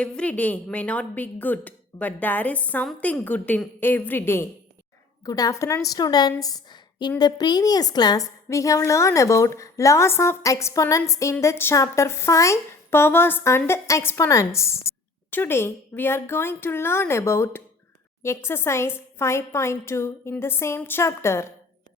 Every day may not be good, but there is something good in every day. Good afternoon, students. In the previous class, we have learned about laws of exponents in the chapter 5 powers and exponents. Today, we are going to learn about exercise 5.2 in the same chapter.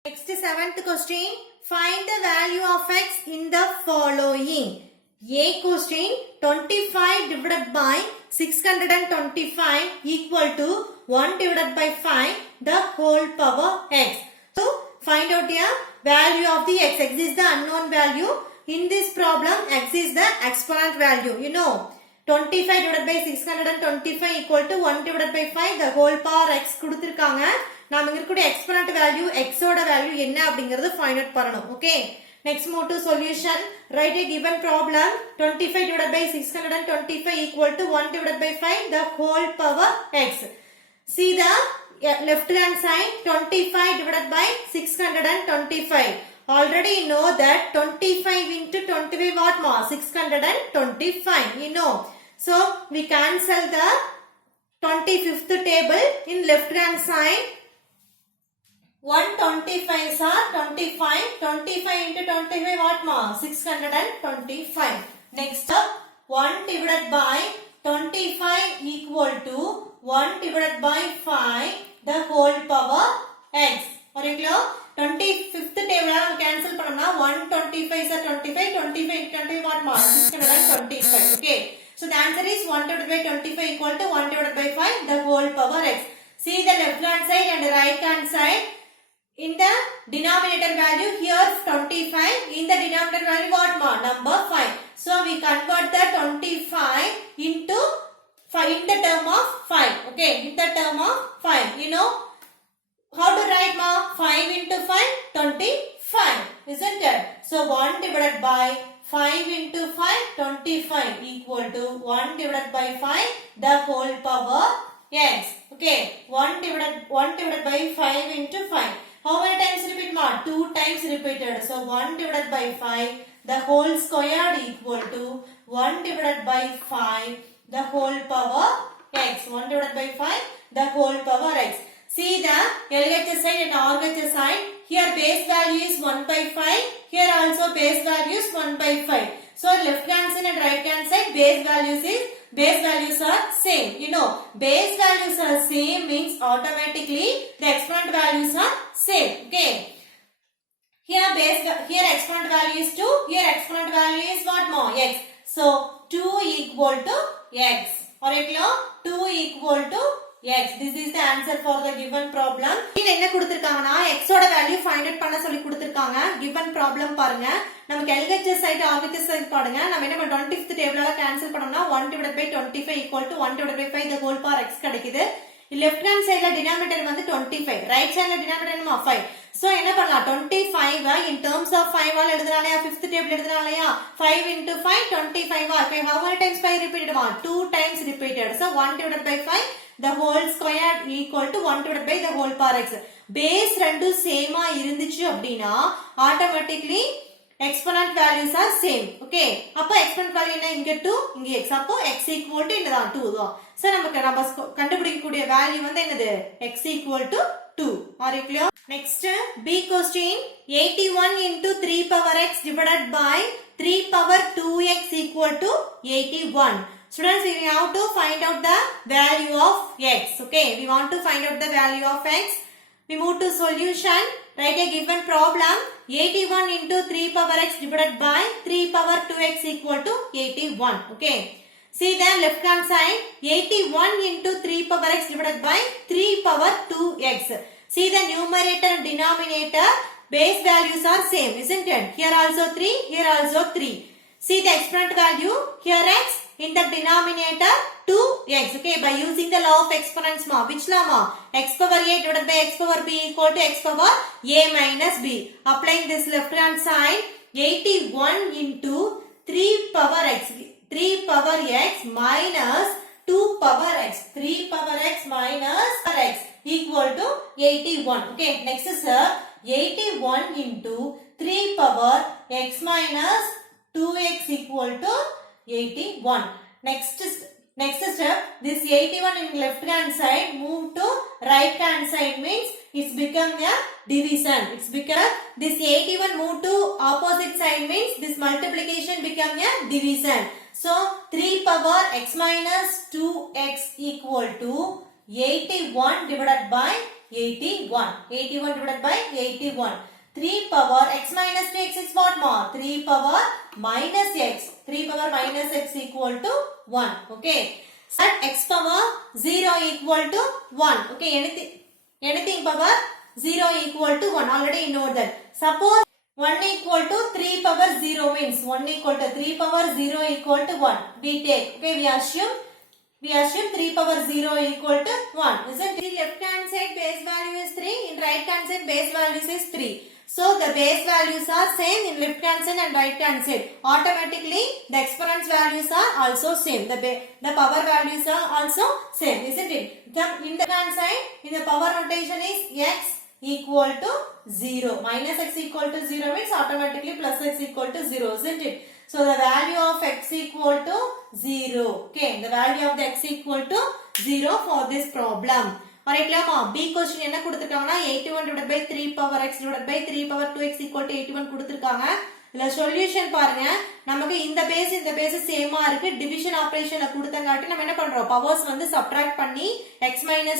Next, seventh question. Find the value of x in the following. A question 25 divided by 625 equal to 1 divided by 5 the whole power x. So find out the value of the x. X is the unknown value. In this problem x is the exponent value. You know 25 divided by 625 equal to 1 divided by 5 the whole power x கொடுத்திருக்காங்க. நாம இங்க இருக்கக்கூடிய exponent value x ஓட value என்ன அப்படிங்கறது find out பண்ணணும். Okay. Next move to solution. Write a given problem 25 divided by 625 equal to 1 divided by 5 the whole power x. See the left hand side 25 divided by 625. Already you know that 25 into 25 what more? 625. You know. So we cancel the 25th table in left hand side. 125 are 25. 25 into 25 what more? 625. Next up 1 divided by 25 equal to 1 divided by 5 the whole power x. ஓகேங்களா 25th table நம்ம cancel பண்ணோம்னா 125 is 25. 25 into 25 what more? 625. Okay. So the answer is 1 divided by 25 equal to 1 divided by 5 the whole power x. See the left hand side and the right hand side. In the denominator value here 25. In the denominator value what more? Number 5. So we convert the 25 into 5 in the term of 5. Okay. In the term of 5. You know how to write more? 5 into 5? 25. Isn't it? So 1 divided by 5 into 5, 25 equal to 1 divided by 5 the whole power x. Okay. 1 divided by 5 into 5. How many times repeat more? 2 times repeated. So 1 divided by 5 the whole squared equal to 1 divided by 5 the whole power x. 1 divided by 5 the whole power x. See the LHS side and RHS side. Here base value is 1 by 5. Here also base value is 1 by 5. So left hand side and right hand side base values are same. You know base values are same means automatically the exponent values are same. Okay. Here exponent value is 2. Here exponent value is what more? X. So 2 equal to x. Alright, 2 equal to x. This is the answer for the given problem. இங்க என்ன கொடுத்திருக்காங்கன்னா x ஓட value find out பண்ண சொல்லி கொடுத்திருக்காங்க. given problem பாருங்க. நமக்கு LHS side RHS side பாருங்க. நம்ம என்ன பண்ணோம் 25th டேபிளால கேன்சல் பண்ணோம்னா 1 divided by 25 equal to 1 divided by 5 the whole power x கிடைக்குது. left hand sideல denominator வந்து 25. right sideல denominator என்னமா 5. So என்ன பண்ணலாம் 25 in terms of 5 ஆல் எழுதறானே 5th table எழுதறானேயா 5 into 5 25 okay how many times 5 repeated 2 times repeated. So 1 divided by 5 the whole square equal to 1 divided by the whole power x. base ரெண்டும் சேமா இருந்துச்சு அப்படினா automatically exponent values are same. Okay. அப்ப exponent value என்ன இங்க 2 இங்க x. அப்போ x equal to என்னதான் 2 தான். So நமக்கு நம்ம கண்டுபிடிக்கக்கூடிய வேல்யூ வந்து என்னது x equal to 2. Are you clear? Next B question 81 into 3 power x divided by 3 power 2x equal to 81. Students, we have to find out the value of x. Okay, we want to find out the value of x. We move to solution. Write a given problem 81 into 3 power x divided by 3 power 2x equal to 81. Okay. See the left hand side 81 into 3 power x divided by 3 power 2x. See the numerator and denominator base values are same, isn't it? Here also 3, here also 3. See the exponent value here x in the denominator 2x. Okay, by using the law of exponents ma. Which law ma? X power a divided by x power b equal to x power a minus b. Applying this left hand side 81 into 3 power x. 3 power x minus 2 power x. 3 power x minus x equal to 81. Okay, next is 81 into 3 power x minus 2x equal to 81. Next step, this 81 in left hand side move to right hand side means it's become a division. It's become this 81 move to opposite side means this multiplication become a division. So 3 power x minus 2x equal to 81 divided by 81. 81 divided by 81. 3 power x minus 2x is what more? 3 power minus x. 3 power minus x equal to 1. Okay. Set x power 0 equal to 1. Okay. Anything power 0 equal to 1. Already you know that. Suppose 1 equal to 3 power 0 means 1 equal to 3 power 0 equal to 1. We take. Okay. We assume 3 power 0 equal to 1. Isn't it? Left hand side base value is 3. In right hand side base value is 3. So the base values are same in left hand side and right hand side. Automatically the exponents values are also same. The power values are also same. Isn't it? In the hand side, in the power notation is x equal to 0. Minus x equal to 0 means automatically plus x equal to 0. Isn't it? So the value of x equal to 0. Okay. The value of the x equal to 0 for this problem. வரைக்கலாமா B question என்ன கொடுத்திருக்காங்கன்னா 81 divided by 3 power x divided by 3 power 2x equal to 81 கொடுத்திருக்காங்க. இதுல solution பாருங்க. நமக்கு இந்த base சேமா இருக்கு. Division ஆபரேஷன்ல கொடுத்தங்காட்டி நம்ம என்ன பண்றோம்? பவர்ஸ் வந்து சப்ட்ராக்ட் பண்ணி x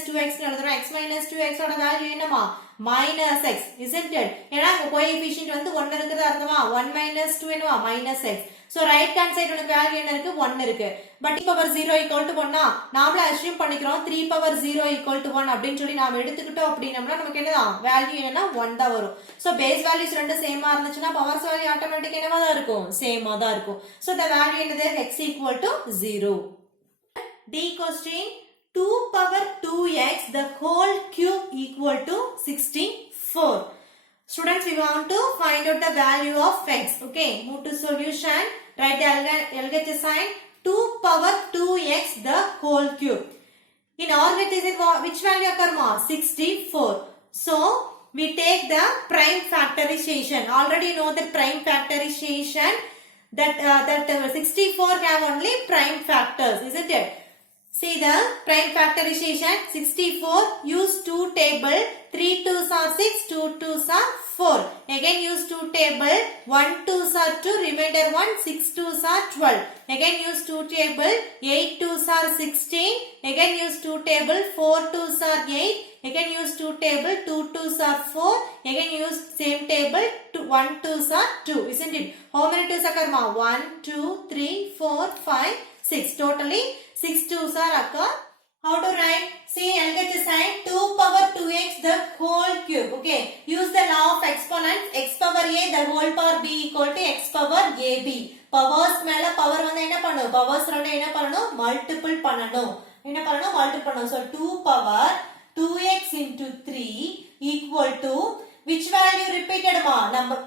2x னு எழுதுறோம். x 2x ஓட வேல்யூ என்னமா? minus x. Isn't it? ஏனா அங்க கோஎஃபிஷியன்ட் வந்து 1 இருக்குதா அர்த்தமா? 1 2 என்னவா? minus x. So right hand side உனக்கு வேல்யூ என்ன இருக்கு? 1 இருக்கு. But 3 power 0 equal to 1 நாமளே அஸ்யூம் பண்ணிக்கிறோம் 3 power 0 equal to 1 அப்படினு சொல்லி நாம எடுத்துக்கிட்டோம் அப்படினா நமக்கு என்னதான்? வேல்யூ என்னன்னா 1 தான் வரும். So base values ரெண்டு சேமா இருந்துச்சுனா பவர்ஸ் வேல்யூ ஆட்டோமேட்டிக்கா என்னவா தான் இருக்கும்? சேமா தான் இருக்கும். So the value என்னது? x equal to 0. D question 2 power 2x the whole cube equal to 64. Students, we want to find out the value of x. Okay, move to solution. Write the LHS sign. 2 power 2x the whole cube. In RHS, which value occur? 64. So, we take the prime factorization. Already know the prime factorization. That 64 have only prime factors, isn't it? See the prime factorization. 64 use 2 table. 3 2s are 6, 2 2s are 4. Again use 2 table. 1 2s are 2, remainder 1, 6 2s are 12. Again use 2 table. 8 2s are 16. Again use 2 table. 4 2s are 8. Again use 2 table. 2 2s are 4. Again use same table. 1 2s are 2. Isn't it? How many 2s occur? 1, 2, 3, 4, 5, 6. Totally 6 2s are occur. How to write? See LHS sign 2 power 2x the whole cube. Okay. Use the law of exponents. X power a the whole power b equal to x power ab. Powers மேல power வந்து என்ன பண்ணும்? Powers ரெண்டு என்ன பண்ணணும்? Multiple பண்ணணும். என்ன பண்ணணும்? Multiple பண்ணணும். So 2 power 2x into 3 equal to which value repeated ma?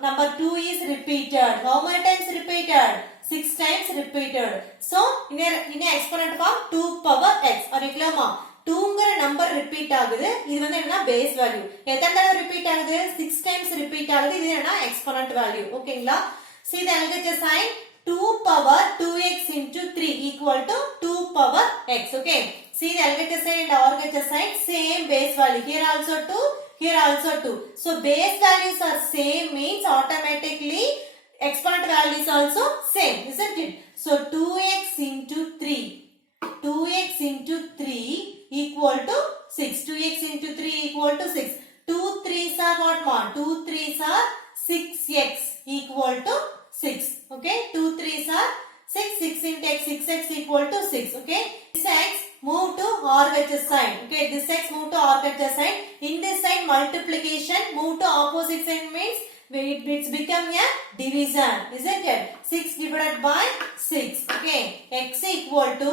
Number 2 is repeated. How many times repeated? 6 times repeated. So, in exponent form 2 power x. Ariklama 2ங்கிற number repeat ஆகுது. இது வந்து என்ன base value. எத்தனை தடவை repeat ஆகுது? 6 times repeat ஆகுது. இது என்ன exponent value. ஓகேங்களா? See the LHS sign 2 power 2x into 3 equal to 2 power x. Okay. See the LHS sign and RHS sign same base value. Here also 2. Here also 2. So base values are same means automatically exponent value is also same, isn't it? So 2x into 3. 2x into 3 equal to 6. 2x into 3 equal to 6. 2 3s are what more? 2 3s are 6x equal to 6. Okay? 2 3s are 6. 6 into x. 6x equal to 6. Okay? This x move to RHS sign. Okay? This x move to RHS sign. In this side multiplication move to opposite sign means it's become a division, isn't it? 6 divided by 6. Okay. X equal to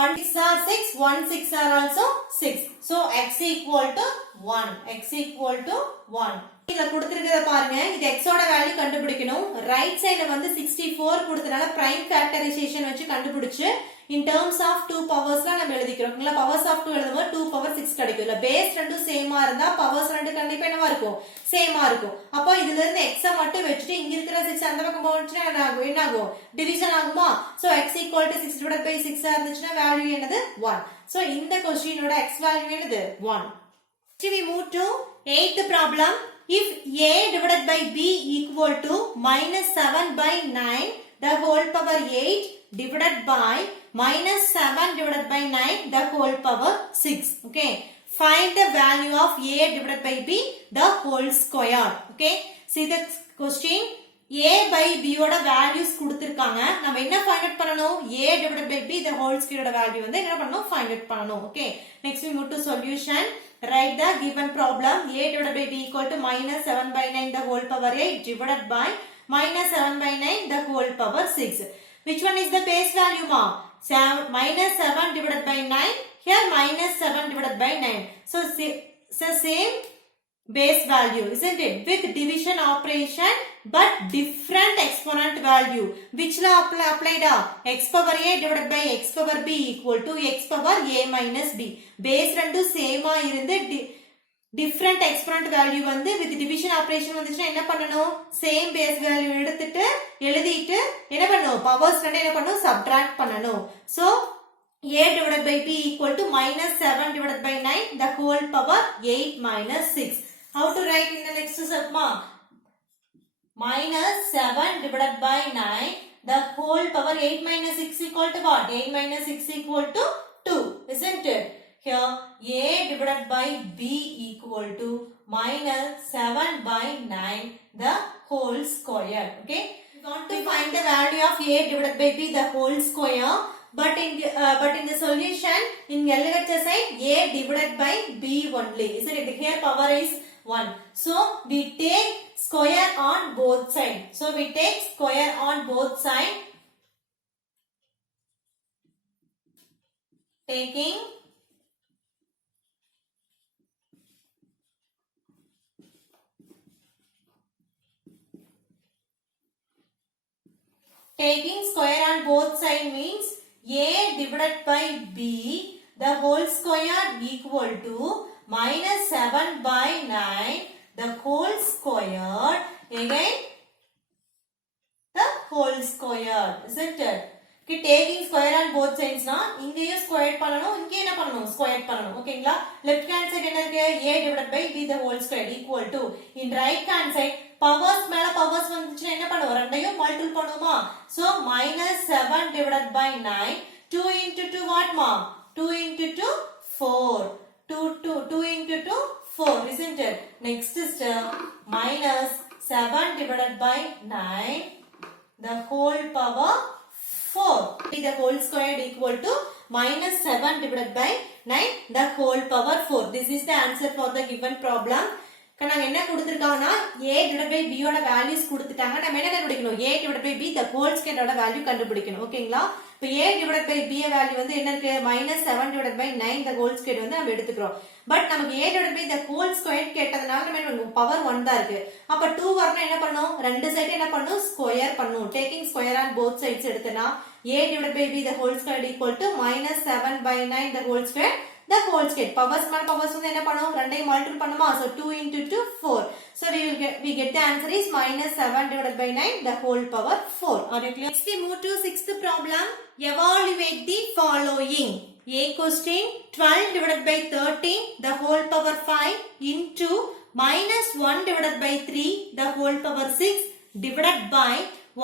1 6 are 6. 1 6 are also 6. So x equal to 1. X equal to 1. இத கொடுத்திருக்கிறத பாருங்க. இது x ஓட value கண்டுபிடிக்கணும். Right சைடுல வந்து 64 கொடுத்தனால prime factorisation வச்சு கண்டுபிடிச்சு in terms of 2 powers நம்ம எழுதிக்கிறோம். powers of 2 எழுதும்போது 2 power 6 கிடைக்கும். இல்ல பேஸ் ரெண்டும் சேமா இருந்தா powers ரெண்டு கண்டிப்பா என்னவா இருக்கும்? சேமா இருக்கும். அப்போ இதுல இருந்து x மட்டும் வெச்சிட்டு இங்க இருக்கிற 6 அந்த பக்கம் போச்சுனா என்ன ஆகும்? டிவிஷன் ஆகுமா? So x equal to 6 divided by 6 இருந்துச்சுனா வேல்யூ என்னது? 1. சோ இந்த क्वेश्चनோட x வேல்யூ என்னது? 1. Next we move to 8th problem. If a divided by b equal to minus 7 by 9 the whole power 8 divided by minus 7 divided by 9 the whole power 6. Okay. Find the value of a divided by b the whole square. Okay. See the question. a by b ஓட values கொடுத்திருக்காங்க. நம்ம என்ன find out பண்ணனும்? a divided by b the whole square ஓட value வந்து என்ன பண்ணனும்? Find out பண்ணனும். Okay. Next we move to solution. Write the given problem. a divided by b equal to minus 7 by 9 the whole power 8 divided by minus 7 by 9 the whole power 6. Which one is the base value ma? Minus 7 divided by 9. Here minus 7 divided by 9. So same base value, isn't it? With division operation but different exponent value. Which law applied? X power a divided by x power b equal to x power a minus b. Base ரெண்டு சேமா இருந்து different exponent value வந்து with division operation வந்துச்சுனா என்ன பண்ணனும்? Same base value எடுத்துட்டு எழுதிட்டு என்ன பண்ணனும்? Powers ரெண்டு என்ன பண்ணனும்? Subtract பண்ணனும். So a divided by b equal to minus 7 divided by 9 the whole power 8 minus 6. How to write in the next step ma? Minus 7 divided by 9 the whole power 8 minus 6 equal to what? 8 minus 6 equal to 2, isn't it? Here a divided by b equal to minus 7 by 9 the whole square. Okay. We want to find the value of a divided by b the whole square. But in the solution in LHS side a divided by b only. Isn't it? Here power is 1. So we take square on both sides. So we take square on both sides. Taking square on both sides means a divided by b the whole square equal to minus 7 by 9 the whole square again the whole square, isn't it? Okay, taking square on both sides na இங்கேயும் square பண்ணனும் இங்கே என்ன பண்ணனும்? Square பண்ணனும். ஓகேங்களா? Left hand side என்ன இருக்கு? a divided by b the whole square equal to in right hand side powers மேல powers வந்துச்சுனா என்ன பண்ணுவோம்? ரெண்டையும் மல்டிபிள் பண்ணுவோமா? So minus 7 divided by 9 2 into 2 what ma? 2 into 2 4. 2 into 2 4, isn't it? Next step minus 7 divided by 9 the whole power 4. The whole square equal to minus 7 divided by 9 the whole power 4. This is the answer for the given problem. நாங்க என்ன கொடுத்திருக்காங்கன்னா a divided by b ஓட values கொடுத்துட்டாங்க. நம்ம என்ன கண்டுபிடிக்கணும்? a divided by b the whole square ஓட value கண்டுபிடிக்கணும். ஓகேங்களா? இப்போ a divided by b value வந்து என்ன இருக்கு? minus 7 divided by 9 the whole square வந்து நம்ம எடுத்துக்கிறோம். பட் நமக்கு a divided by the whole square கேட்டதனால நம்ம என்ன பண்ணுவோம்? பவர் 1 தான் இருக்கு. அப்ப 2 வரணும் என்ன பண்ணனும்? ரெண்டு சைடு என்ன பண்ணனும்? ஸ்கொயர் பண்ணனும். Taking square on both sides எடுத்தனா a divided by b the whole square equal to minus 7 by 9 the whole square the whole square. Powers மேல powers வந்து என்ன பண்ணும்? ரெண்டையும் மல்டிபிள் பண்ணுமா? So 2 into 2 4. So we get the answer is minus 7 divided by 9 the whole power 4. Are you clear? Next we move to 6th problem. Evaluate the following. A question 12 divided by 13 the whole power 5 into minus 1 divided by 3 the whole power 6 divided by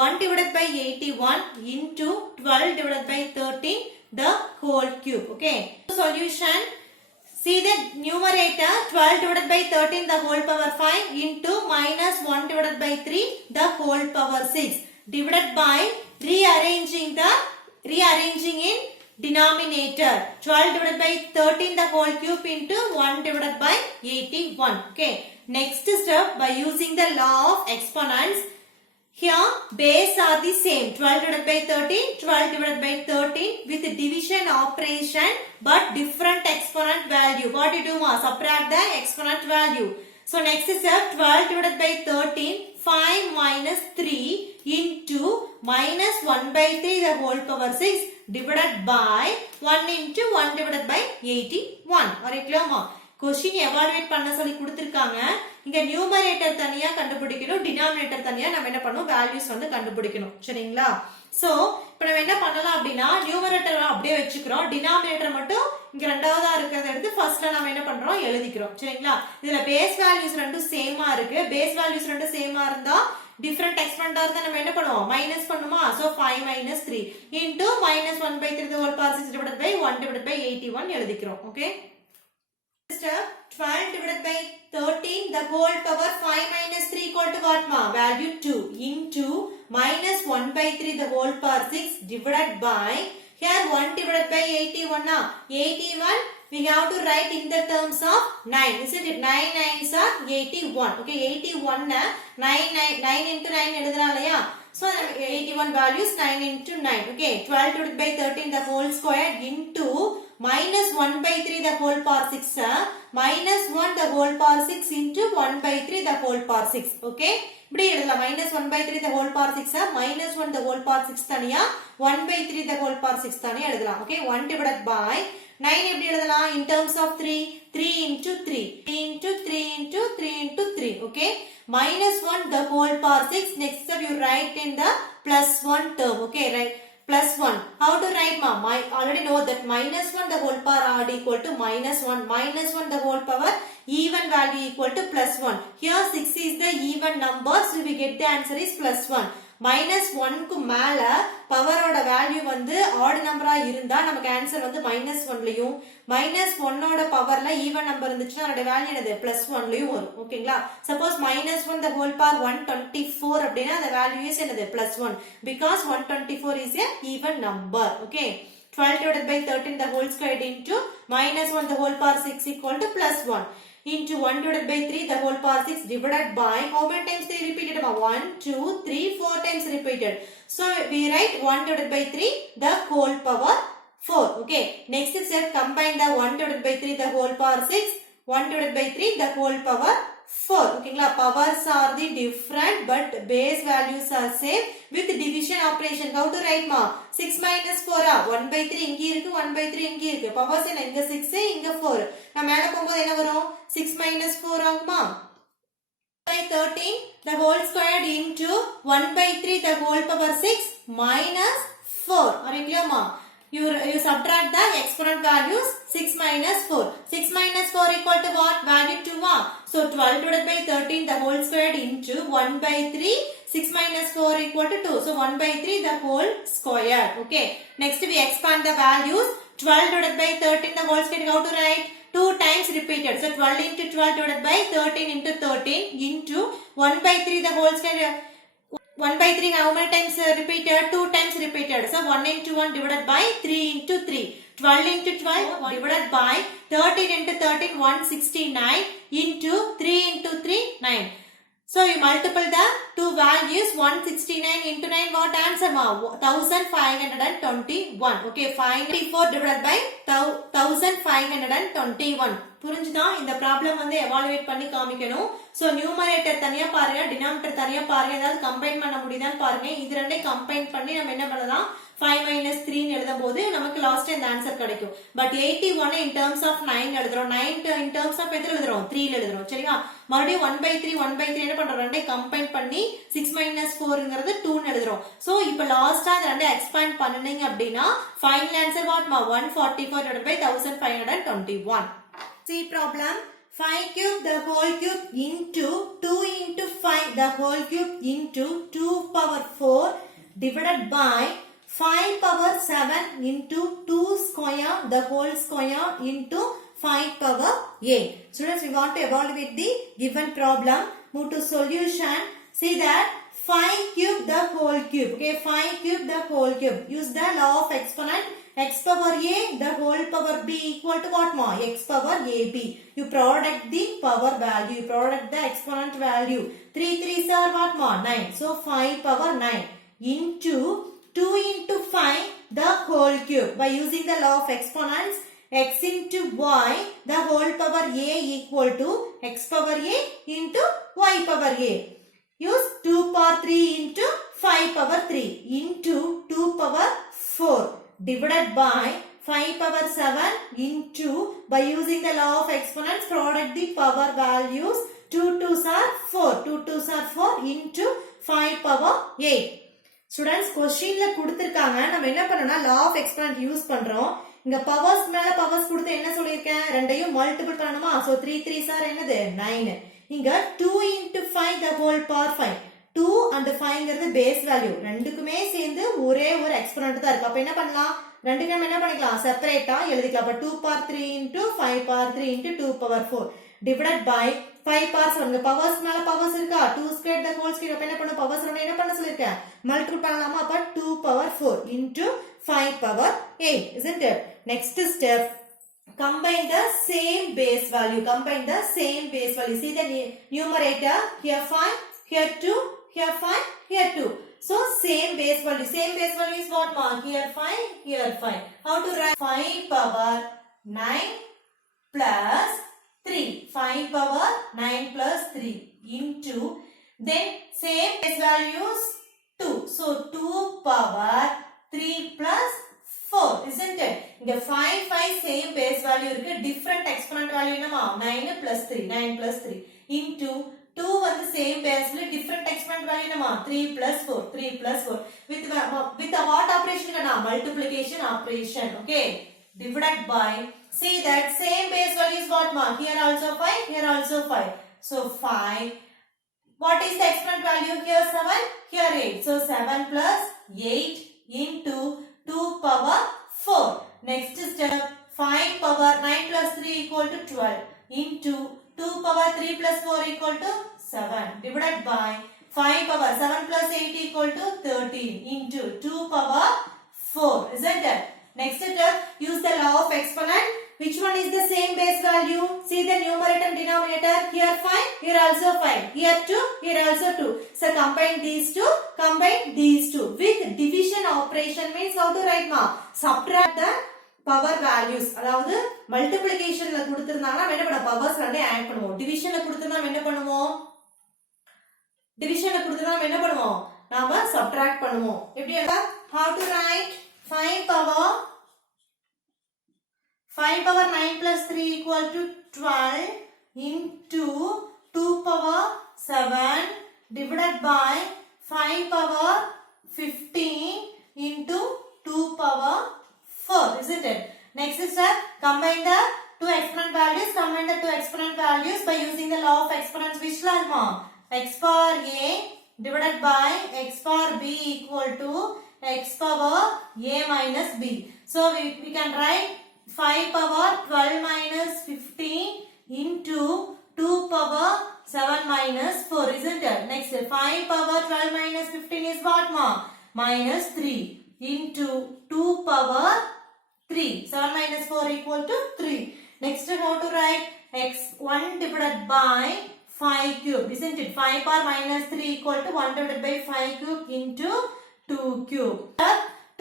1 divided by 81 into 12 divided by 13 the whole cube. Okay. Solution. See the numerator 12 divided by 13 the whole power 5 into minus 1 divided by 3 the whole power 6 divided by rearranging in denominator 12 divided by 13 the whole cube into 1 divided by 81. Okay. Next step by using the law of exponents. Here base are the same 12 divided by 13 12 divided by 13 with division operation but different exponent value. What you do ma? Subtract the exponent value. So next step 12 divided by 13 5 minus 3 into minus 1 by 3 the whole power 6 divided by 1 into 1 divided by 81. Alright, clear? Question evaluate பண்ண சொல்லி கொடுத்திருக்காங்க. இங்க numerator தனியா கண்டுபிடிக்கணும், denominator தனியா நம்ம என்ன பண்ணணும், values வந்து கண்டுபிடிக்கணும். சரிங்களா? So, இப்போ நம்ம என்ன பண்ணலாம் அப்படினா numerator அப்படியே வெச்சுக்கிறோம். denominator மட்டும் இங்க இரண்டாவதா இருக்கிறத எடுத்து ஃபர்ஸ்ட்ல நாம என்ன பண்றோம், எழுதிக்கிறோம். சரிங்களா? இதுல base values ரெண்டும் சேமா இருக்கு. base values ரெண்டும் சேமா இருந்தா different exponent இருந்தா நம்ம என்ன பண்ணுவோம், மைனஸ் பண்ணுமா? So 5 minus 3 into minus 1 by 3 the whole power 6 divided by 1 divided by 81 எழுதிக்கிறோம். Okay? 12 divided by 13 the whole power 5 minus 3 equal to what ma? Value 2 into minus 1 by 3 the whole power 6 divided by, here 1 divided by 81 na? 81 we have to write in the terms of 9, isn't it? 9 9s are 81. Okay, 81 na 9 into 9 எழுதலாம் இல்லையா? So 81 values 9 into 9. Okay, 12 divided by 13 the whole square into minus 1 by 3 the whole power 6 minus 1 the whole power 6 into 1 by 3 the whole power 6. Okay, இப்படி எழுதலாம். minus 1 by 3 the whole power 6 minus 1 the whole power 6 தனியா 1 by 3 the whole power 6 தனியா எழுதலாம். Okay, 1 divided by 9 எப்படி எழுதலாம்? in terms of 3 into 3 into 3 into 3 into 3. Okay, minus 1 the whole power 6. Next step you write in the plus 1 term. Okay, right, plus 1. How to write ma? I already know that minus 1 the whole power odd equal to minus 1. Minus 1 the whole power even value equal to plus 1. Here 6 is the even number, so we get the answer is plus 1. minus 1 க்கு மேல பவரோட value வந்து add நம்பரா இருந்தா நமக்கு answer வந்து minus 1 லயும், minus 1 ஓட பவர்ல even number இருந்துச்சுன்னா அதோட வேல்யூ என்னது plus 1 லயும் வரும். ஓகேங்களா? Suppose minus 1 the whole power 124 அப்படினா அந்த வேல்யூ இஸ் என்னது plus 1, because 124 is a even number. Okay, 12 divided by 13 the whole squared into minus 1 the whole power 6 equal to plus 1 into 1 divided by 3 the whole power 6 divided by, how many times 3 repeated? 1 2 3 4 times repeated. So we write 1 divided by 3 the whole power 4. Okay, next step, combine the 1 divided by 3 the whole power 6, 1 divided by 3 the whole power 4. Okay, powers are the different but base values are same with division operation. How to write ma? 6 minus 4 1 by 3 இங்க இருக்கு, 1 by 3 இங்க இருக்கு. powers என்ன? இங்க 6 இங்க 4. நான் மேல போகும்போது என்ன வரும்? 6 minus 4 ஆகுமா? by 13 the whole squared into 1 by 3 the whole power 6 minus 4. Are you clear ma? You subtract the exponent values. 6 minus 4. 6 minus 4 equal to what? Value 2 ma. So 12 divided by 13 the whole squared into 1 by 3. 6 minus 4 equal to 2. So 1 by 3 the whole square. Okay. Next we expand the values. 12 divided by 13 the whole squared. How to write? 2 times repeated. So 12 into 12 divided by 13 into 13 into 1 by 3 the whole square. 1 by 3 how many times repeated? 2 times repeated. So 1 into 1 divided by 3 into 3. 12 into 12 divided by 13 into 13 169 into 3 into 3 9. So you multiply the two values. 169 into 9, what answer ma? 1521. Okay, 54 divided by 1521. புரிஞ்சுதா? இந்த problem வந்து evaluate பண்ணி காமிக்கணும். So numerator தனியா பாருங்க, denominator தனியா பாருங்க, ஏதாவது கம்பைன் பண்ண முடியுதான்னு பாருங்க. இது ரெண்டையும் கம்பைன் பண்ணி நம்ம என்ன பண்ணலாம்? 5 minus 3 ன்னு எழுதும்போது நமக்கு லாஸ்ட் இந்த ஆன்சர் கிடைக்கும். பட் 81 in terms of 9 எழுதுறோம், 9 in terms of எதுல எழுதுறோம்? 3 ல எழுதுறோம். சரியா? மறுபடியும் 1 by 3 என்ன பண்றோம்? ரெண்டையும் கம்பைன் பண்ணி 6 minus 4ங்கிறது 2 ன்னு எழுதுறோம். சோ இப்போ லாஸ்டா இந்த ரெண்டையும் எக்ஸ்பாண்ட் பண்ணுனீங்க அப்படினா ஃபைனல் ஆன்சர் வாட் மா? 144 divided by 1521. See problem. 5 cube the whole cube into 2 into 5 the whole cube into 2 power 4 divided by 5 power 7 into 2 square the whole square into 5 power 8. Students, we want to evaluate the given problem. Move to solution. See that 5 cube the whole cube. Okay, 5 cube the whole cube. Use the law of exponent. X power a the whole power b equal to what ma? X power ab. You product the power value. You product the exponent value. 3 3s are what ma? 9. So 5 power 9 into 2 into 5 the whole cube. By using the law of exponents, x into y the whole power a equal to x power a into y power a. Use 2 power 3 into 5 power 3 into 2 power 4 divided by 5 power 7 into, by using the law of exponents, product the power values. 2 2s are 4. 2 2s are 4 into 5 power 8. Students, questionல கொடுத்திருக்காங்க. நம்ம என்ன பண்ணனும்னா law of exponent use பண்றோம். இங்க powers மேல powers கொடுத்து என்ன சொல்லிருக்கேன்? ரெண்டையும் மல்டிபிள் பண்ணணுமா? So 3 3s are என்னது? 9. இங்க 2 into 5 the whole power 5. 2 and 5ங்கிறது பேஸ் வேல்யூ. ரெண்டுக்குமே சேர்ந்து ஒரே ஒரு எக்ஸ்போனன்ட் தான் இருக்கு. அப்ப என்ன பண்ணலாம்? ரெண்டுக்கு நம்ம என்ன பண்ணிக்கலாம்? செப்பரேட்டா எழுதிக்கலாம். அப்ப 2 power 3 into 5 power 3 into 2 power 4 divided by 5 power 7. இந்த powers மேல powers இருக்கா? 2 squared the whole square. அப்ப என்ன பண்ணணும்? powers என்ன பண்ண சொல்லிருக்கேன்? மல்டிபிள் பண்ணலாமா? அப்ப 2 power 4 into 5 power 8, isn't it? Next step, combine the same base value. Combine the same base value. See the numerator, here 5, here 2, here 5, here 2. So same base value. Same base value is what, mark? Here 5, here 5. How to write? 5 power 9 plus 3. 5 power 9 plus 3 into, then same base values 2. So 2 power 3 plus 4, isn't it? இங்க 5 5 same base value இருக்கு. Different exponent value என்னமா? 9 plus 3. 9 plus 3 into 2 வந்து same base value, different exponent value என்னமா? 3 plus 4. 3 plus 4. With a what operation kana? Multiplication operation. Okay. Divided by, see that same base value is what, mark? Here also 5, here also 5. So 5. What is the exponent value? Here 7, here 8. So 7 plus 8 into 2 power 4. Next step, 5 power 9 plus 3 equal to 12 into 2 power 3 plus 4 equal to 7 divided by 5 power 7 plus 8 equal to 13 into 2 power 4, isn't it? Next step, use the law of exponent. Which one is the same base value? See the numerator and denominator. Here 5, here also 5. Here 2, here also 2. So combine these two, combine these two. With division operation means how to write, ma? Subtract the power values. அதாவது மல்டிப்ளிகேஷன்ல கொடுத்திருந்தாங்க நம்ம என்ன பண்ண powers ரெண்டே add பண்ணுவோம். டிவிஷன்ல கொடுத்திருந்தா நம்ம என்ன பண்ணுவோம்? டிவிஷன்ல கொடுத்திருந்தா நம்ம என்ன பண்ணுவோம்? நாம சப்ட்ராக்ட் பண்ணுவோம். எப்படி எழுதலாம்? How to write? 5 power 9 plus 3 equal to 12 into 2 power 7 divided by 5 power 15 into 2 power 4, isn't it? Next step, combine the two exponent values. Combine the two exponent values by using the law of exponents. Which law, ma? X power a divided by x power b equal to x power a minus b. So we can write 5 power 12 minus 15 into 2 power 7 minus 4, isn't it? Next, 5 power 12 minus 15 is what, ma? Minus 3 into 2 power 3. 7 minus 4 equal to 3. Next, how to write? X1 divided by 5 cube, isn't it? 5 power minus 3 equal to 1 divided by 5 cube into 2 cube.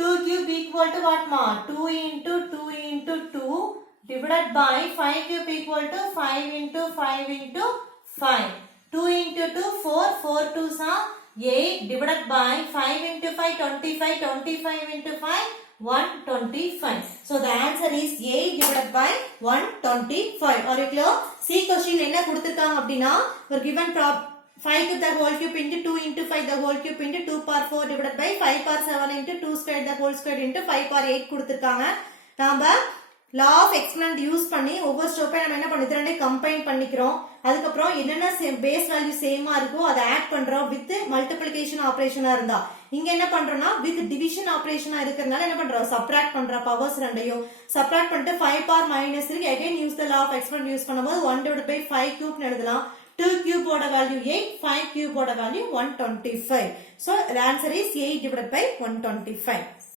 2 cube equal to what, ma? 2 into 2 into 2 divided by 5 cube equal to 5 into 5 into 5. 2 into 2, 4. 4 2s are 8 divided by 5 into 5, 25. 25 into 5, 125. So the answer is 8 divided by 125. Are you clear? C question என்ன கொடுத்திருக்காங்க அப்படினா ஒரு given 5 to the whole cube into 2 into 5 the whole cube into 2 power 4 divided by 5 power 7 into 2 squared the whole squared into 5 power 8 கொடுத்திருக்காங்க. நாம law of exponent use பண்ணி ஒவ்வொரு ஸ்டெப்பை நம்ம என்ன பண்ணுது ரெண்டே கம்பைன் பண்ணிக்கிறோம். அதுக்கு அப்புறம் என்னென்ன பேஸ் வேல்யூ சேமா இருக்கோ அதை ஆட் பண்றோம் வித் மல்டிப்ளிகேஷன் ஆபரேஷனா இருந்தா. இங்க என்ன பண்றோம்னா வித் டிவிஷன் ஆபரேஷனா இருக்கறனால என்ன பண்றோம்? சப்ட்ராக்ட் பண்ற பவர்ஸ் ரெண்டையும் சப்ட்ராக்ட் பண்ணிட்டு 5 power minus 3 again use the law of exponent use பண்ணும்போது 1 divided by 5 cube எழுதலாம். 2 cube ஓட value 8, 5 cube ஓட value 125. So the answer is 8 divided by 125.